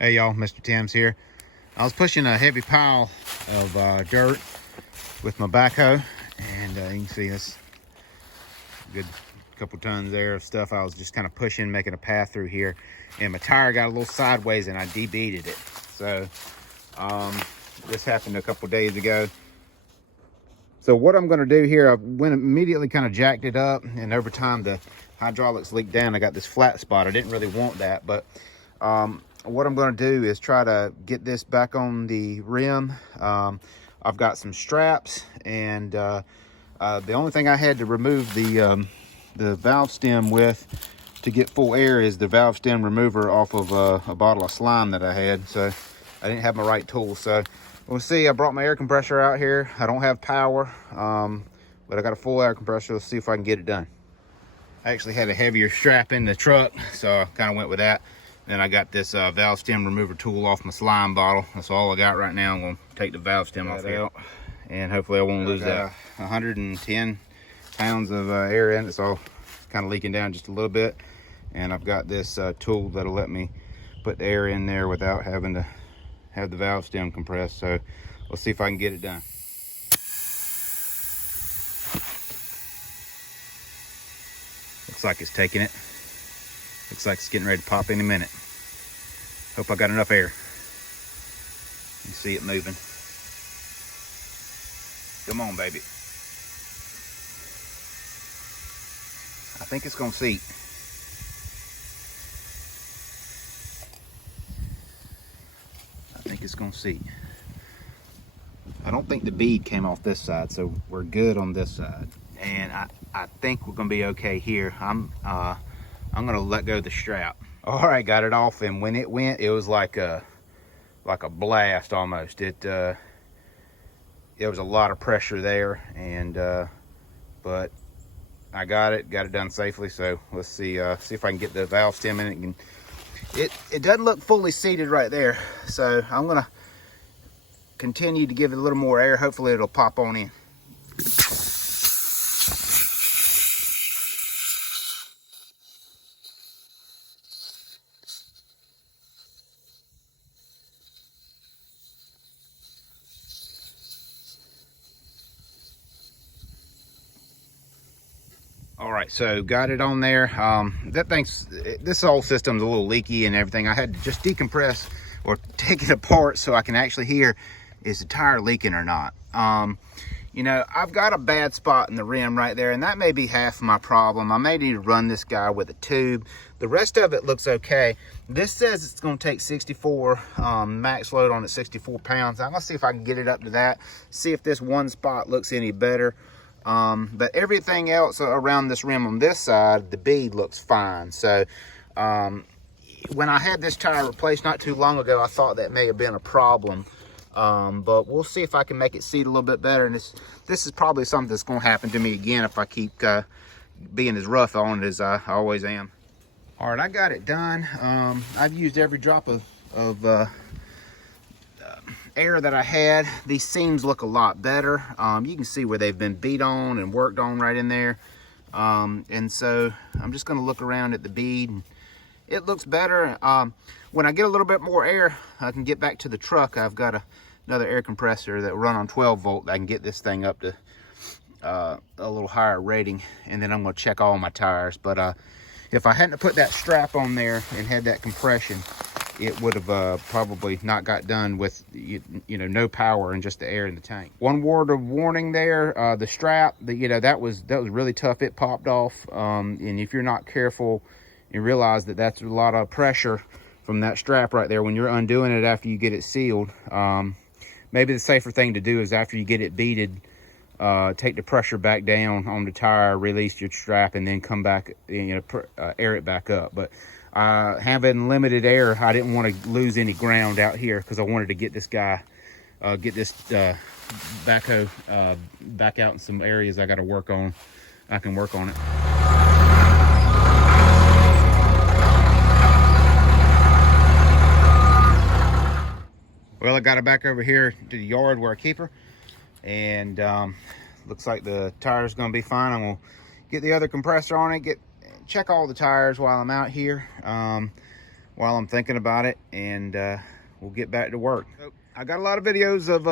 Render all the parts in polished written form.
Hey y'all, Mr. Tim's here. I was pushing a heavy pile of dirt with my backhoe, and you can see this good couple tons there of stuff. I was just kind of pushing, making a path through here, and my tire got a little sideways and I debeaded it. So this happened a couple days ago. So what I'm going to do here, I went immediately kind of jacked it up, and over time the hydraulics leaked down. I got this flat spot. I didn't really want that, but what I'm going to do is try to get this back on the rim. I've got some straps, and the only thing I had to remove the valve stem with to get full air is the valve stem remover off of a bottle of slime that I had. So I didn't have my right tool. So we'll see. I brought my air compressor out here. I don't have power, but I got a full air compressor. Let's see if I can get it done. I actually had a heavier strap in the truck, so I kind of went with that. Then I got this valve stem remover tool off my slime bottle. That's all I got right now. I'm gonna take the valve stem off here, and hopefully I won't lose that. 110 pounds of air in. It's all kind of leaking down just a little bit. And I've got this tool that'll let me put the air in there without having to have the valve stem compressed. So let's see if I can get it done. Looks like it's taking it. Looks like it's getting ready to pop any minute. Hope I got enough air. You see it moving. Come on, baby. I think it's gonna seat. I think it's gonna seat. I don't think the bead came off this side, so we're good on this side. And I think we're gonna be okay here. I'm gonna let go of the strap. All right, got it off, and when it went, it was like a blast almost. There was a lot of pressure there, and but I got it done safely. So let's see if I can get the valve stem in it. It doesn't look fully seated right there, so I'm gonna continue to give it a little more air. Hopefully it'll pop on in. All right, so got it on there. This whole system's a little leaky and everything. I had to just decompress or take it apart so I can actually hear, is the tire leaking or not? You know, I've got a bad spot in the rim right there, and that may be half of my problem. I may need to run this guy with a tube. The rest of it looks okay. This says it's gonna take 64, max load on it, 64 pounds. I'm gonna see if I can get it up to that, see if this one spot looks any better. But everything else around this rim on this side, the bead looks fine. So when I had this tire replaced not too long ago, I thought that may have been a problem. But we'll see if I can make it seat a little bit better. And this is probably something that's going to happen to me again if I keep being as rough on it as I always am. All right, I got it done. I've used every drop of air that I had. These seams look a lot better. You can see where they've been beat on and worked on right in there. And so I'm just going to look around at the bead, and it looks better. When I get a little bit more air, I can get back to the truck. I've got another air compressor that will run on 12 volt. I can get this thing up to a little higher rating, and then I'm going to check all my tires. But if I hadn't put that strap on there and had that compression, it would have probably not got done with you know, no power and just the air in the tank. One word of warning there, the strap, that was really tough. It popped off, and if you're not careful, you realize that that's a lot of pressure from that strap right there when you're undoing it after you get it sealed. Maybe the safer thing to do is after you get it beaded, take the pressure back down on the tire, release your strap, and then come back, air it back up. But having limited air, I didn't want to lose any ground out here because I wanted to get this guy, backhoe back out in some areas I got to work on. I can work on it. Well, I got it back over here to the yard where I keep her, and looks like the tire's going to be fine. I'm going to get the other compressor on it, check all the tires while I'm out here. while I'm thinking about it, and we'll get back to work. So I got a lot of videos of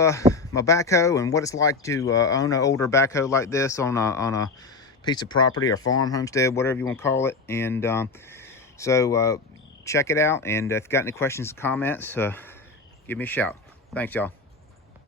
my backhoe and what it's like to own an older backhoe like this on a piece of property or farm, homestead, whatever you want to call it. And so check it out, and if you got any questions or comments, give me a shout. Thanks, y'all.